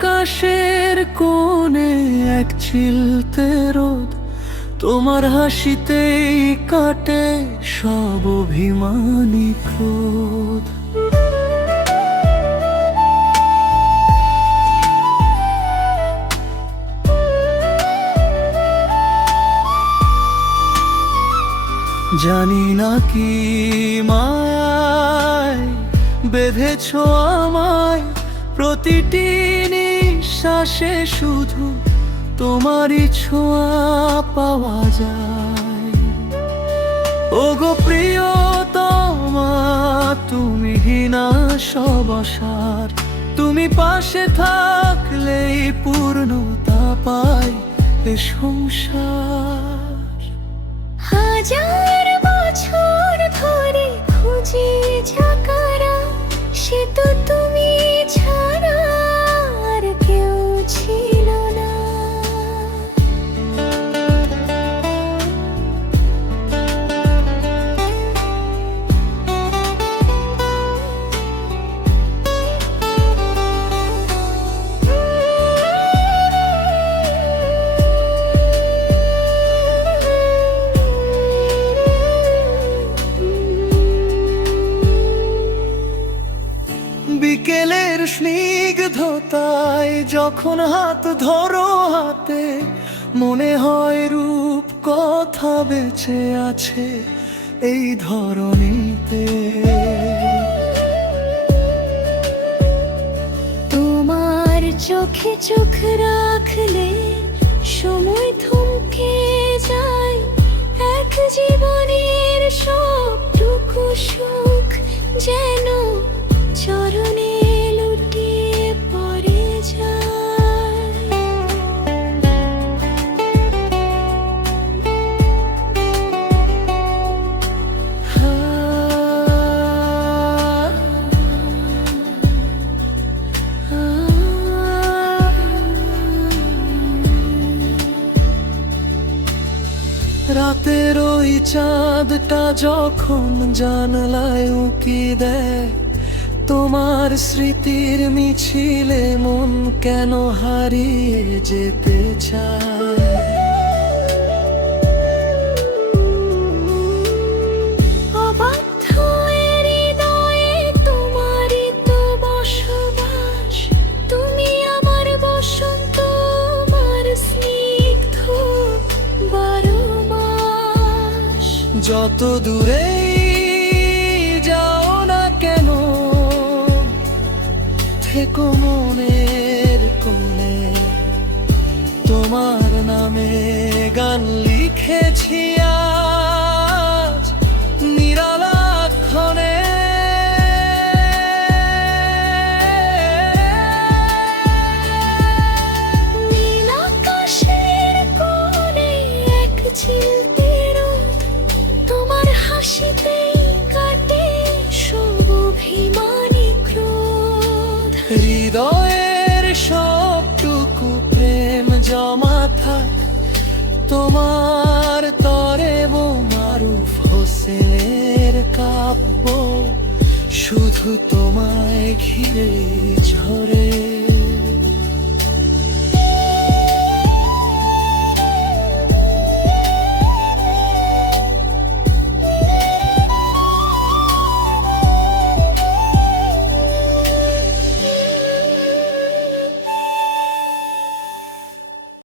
আকাশের কোণে এক চিলতে রোদ, তোমার হাসিতেই কাটে সব অভিমানী ক্রোধ। জানি না কি মায়ায় বেঁধেছ আমায়, প্রতিটি নিঃশ্বাসে শুধু তোমারই ছোঁয়া পাওয়া যায়। ওগো প্রিয়তমা, তুমি হীনা সব আশার, তুমি পাশে থাকলেই পূর্ণতা পায় এ সংসার। হাজার বছর ধরে খুঁজে যাকারা, সে তো তুমি ছাড়া আর কেউ ছিল না। বিকেলের স্নিগ্ধতায় যখন হাত ধরো হাতে, মনে হয় রূপ কথা বেঁচে আছে এই ধরণীতে। তোমার চোখে চোখ রাখলে সময় থমকে যায়, এক জীবনের সবটুকু সুখ যেন চরণে লুটিয়ে পড়ে যায়। রাতের ওই চাঁদটা যখন জানলায় উঁকি দেয়, তোমার স্মৃতির মিছিলে মন কেন হারিয়ে যেতে চায়। অবাধ্য হৃদয়ে তোমারই তো বসবাস, তুমি আমার বসন্ত, আমার স্নিগ্ধ বারো মাস। যত দূরেই যাও না কেন, থেকো মনের কোণে, তোমার নামে গান লিখেছি আজ নিরালাক্ষণে। নীল আকাশের কোণে এক চিলতে রোদ, তোমার হাসিতেই কাটে সব অভিমানী ক্রোধ। হৃদয়ের সবটুকু প্রেম জমা থাক তোমার তরে, মারুফ হোসেনের কাব্য শুধু তোমায় ঘিরে ঝরে।